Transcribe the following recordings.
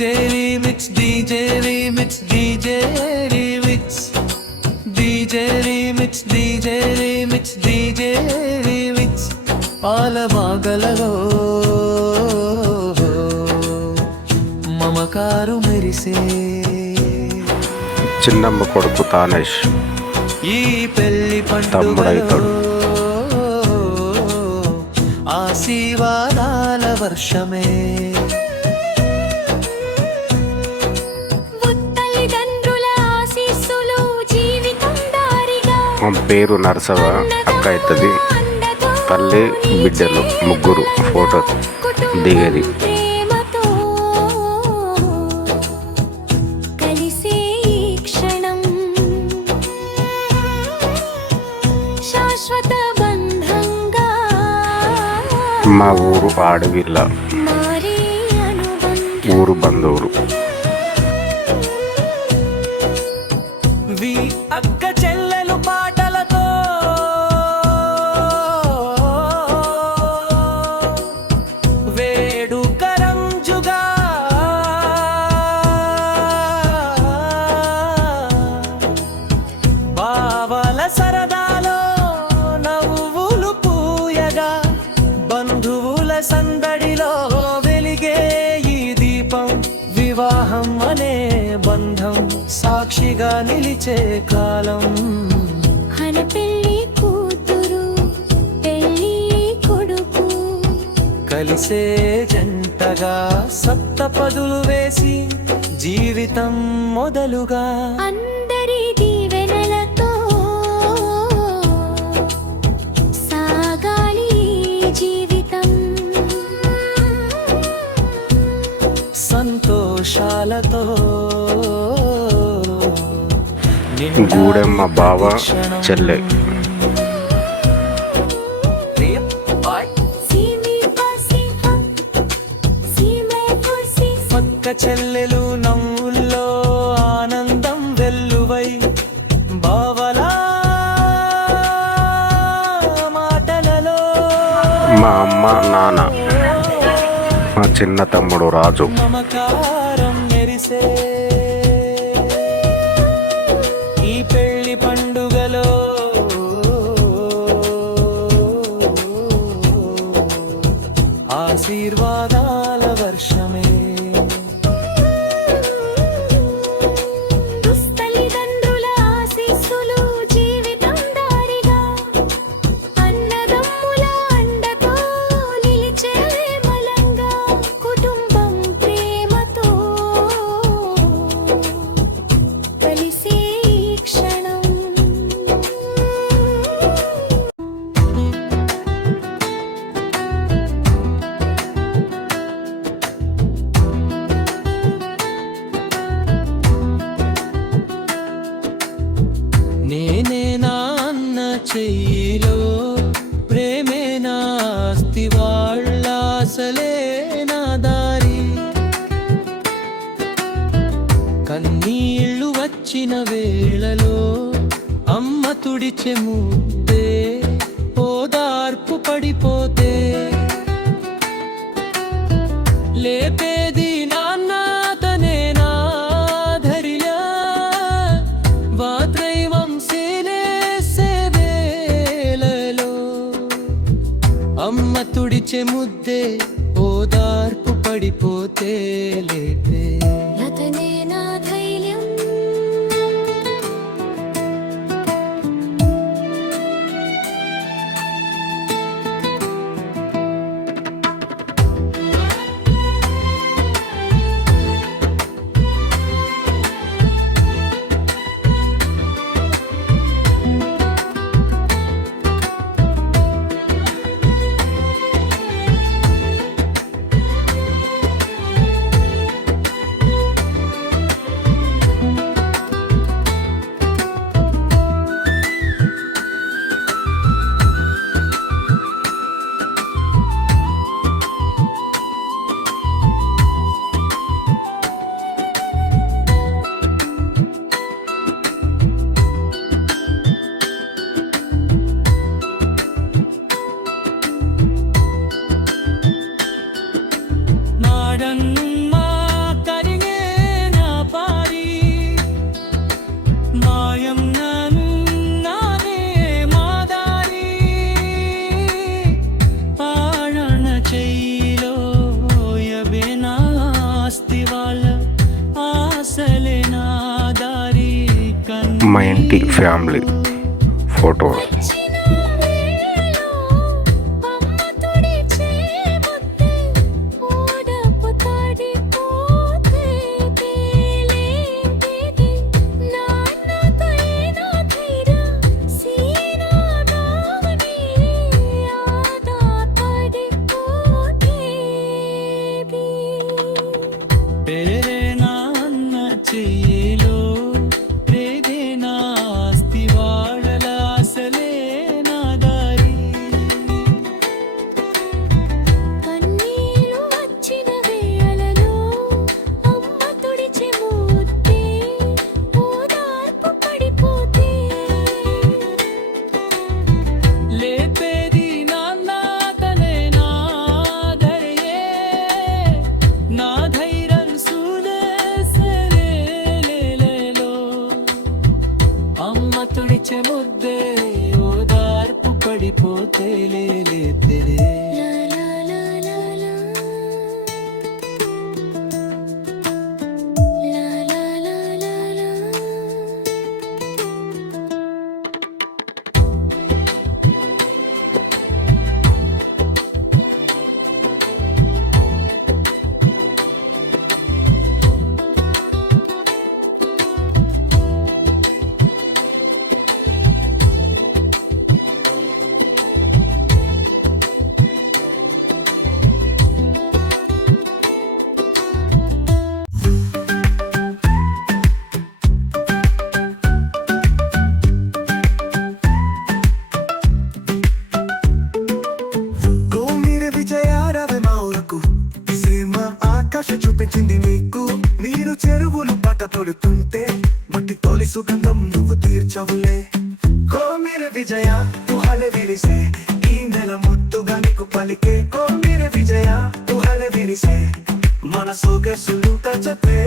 DJ remix, DJ remix, DJ remix, DJ remix, DJ remix, DJ remix. పాలమాగలలో మమకారు మెరిసే చిన్నమ్మ కొడుకు తానేష్ ఈ పెళ్లి తమ్ముడైతాడు. ఆశీర్వాదాల వర్షమే పేరు నరసవ అక్క అవుతుంది. తల్లి బిడ్డలు ముగ్గురు ఫోటో దిగేది. మా ఊరు ఆడవిల్ల, ఊరు బంధువులు. అక్క చెల్లెలు పాటలతో వేడుకరంజుగా బావల సరదాలో నవ్వులు పూయగా బంధువుల సందడిలో వెలిగే ఈ దీపం. వివాహం అనే బంధం సాక్షిగా నిలిచే కాలం. పెళ్లి కూతురు పెళ్లి కొడుకు కలిసే జంటగా సప్తపదులు వేసి జీవితం మొదలుగా అందరి దీవెనలతో సాగాలి జీవితం. సంతోషాలతో గూడెమ్మ బావ చెల్లె. పక్క చెల్లెలు నవ్వుల్లో ఆనందం వెల్లువై బావలా మాటలలో మా అమ్మ నాన్న, మా చిన్న తమ్ముడు రాజు. మమకారం మెరిసే ఈ పెళ్లి పండుగలో ఆశీర్వాదాల వర్షమే. నేనే నా అన్న చెయ్యిలో ప్రేమే నాస్తి వాళ్ళసలే నా దారి. కన్నీళ్ళు వచ్చిన వేళలో అమ్మ తుడిచె ముద్దే ఓదార్పు పడిపోతే లేపేది నాన్న తనే నా ధైర్య. వాత్రైవం సేనేసే వేళలో అమ్మ తుడిచె ముద్దే ఓదార్పు పడిపోతే లేపే అతనే నా ధైర్యం. ఆస్తి వాళ్ళ ఆశలే నా దారి మా ఇంటి ఫ్యామిలీ ఫోటో. వచ్చిన వేళలో అమ్మ తుడిచే ముద్దే ఓడపు తడిపోతే తేలేంటిది నాన్నకైన ధైర్యం సీనా నావని ఆదా పడిపోతేది పెరే నాన్న చెయ్యిలో రేగే నా ఆస్తి వాడల ఆశలే నా దారి కన్నీళ్ళు వచ్చిన వేళలో అమ్మ తుడిచే ముద్దే ఓదార్పు పడిపోతే లేపేది నాన్న తనే నా దరియే నా ధైర్యం సులేసలేలేలో అమ్మ తుడిచే ముద్దే ఓదార్పు పడిపోతే లేలే తెరే లా లా లా లా లా లా లా లా గోమీర విజయారవే మావులకు సీమ ఆకాశ చూపించింది నీకు నీరు చెరువులు పట్ట తొడుతుంటే మట్టి తొలి సుగంధం నువ్వు తీర్చవులే గోమీర విజయ తుహలే విరిసే ఈ నెల ముద్దుగా నీకు పలికే గోమీర విజయ తుహలే విరిసే మన సొగసులు తచ్చతే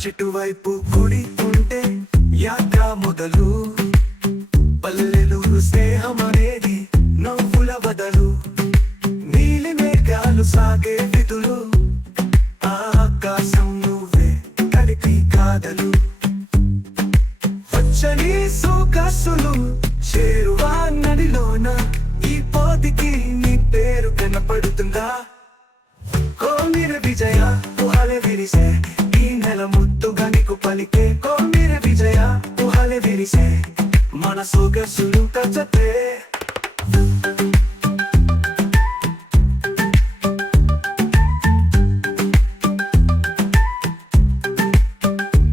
చెట్టువైపు గుడి ఉంటే యాత్ర మొదలు పల్లెలూరు స్నేహం అనేది నవ్వుల బదలు నీలి మేఘాలు సాగే విధులు ఆకాశం నువ్వే తడిపి కాదలు పచ్చని సోకాసులు చేరువా నడిలోన ఈ పోతికి నీ పేరు కనపడుతుందా కోమిర విజయ తుహలే విరిసే ఈ నెల ముద్దుగా నీకు పలికే కోమిర విజయ తుహలే విరిసే మన సొగసులు తచ్చతే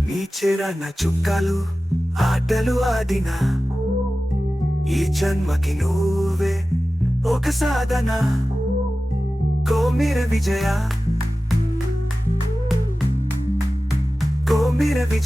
నీ చెరన చుక్కలు ఆటలు ఆడిన ఈ జన్మకి నువ్వే ఒక సాధన కోమిర విజయ కోమిర విజయ